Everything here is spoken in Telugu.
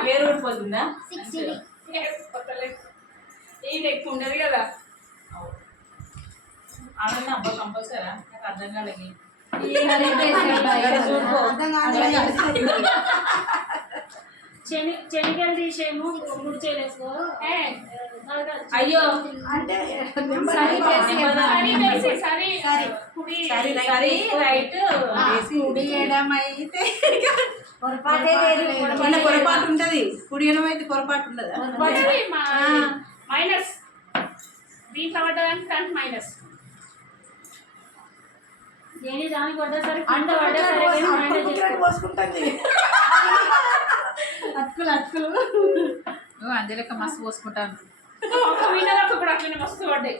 పేరు ఊడిపోతుందా ఇది ఎక్కువ ఉండదు కదా అడన్నా అబ్బా కంపల్సరా నాకు అర్థం కాలకి శనిగలు తీసేమో మూడు చేయలేసుకో అయ్యో అంటే కుడియడమైతే పొరపాటు ఉంటది కుడియడం అయితే పొరపాటు ఉండదు మైనస్ దీంట్లో పడ్డదానికి దానికి మైనస్ దేని దానికి పడ్డసరికి అంత పడ్డసరికి పోసుకుంటుంది అటుకులు అంజలక్క మస్తు పోసుకుంటాను ఒక కూడా అట్లనే మస్తు పడ్డాయి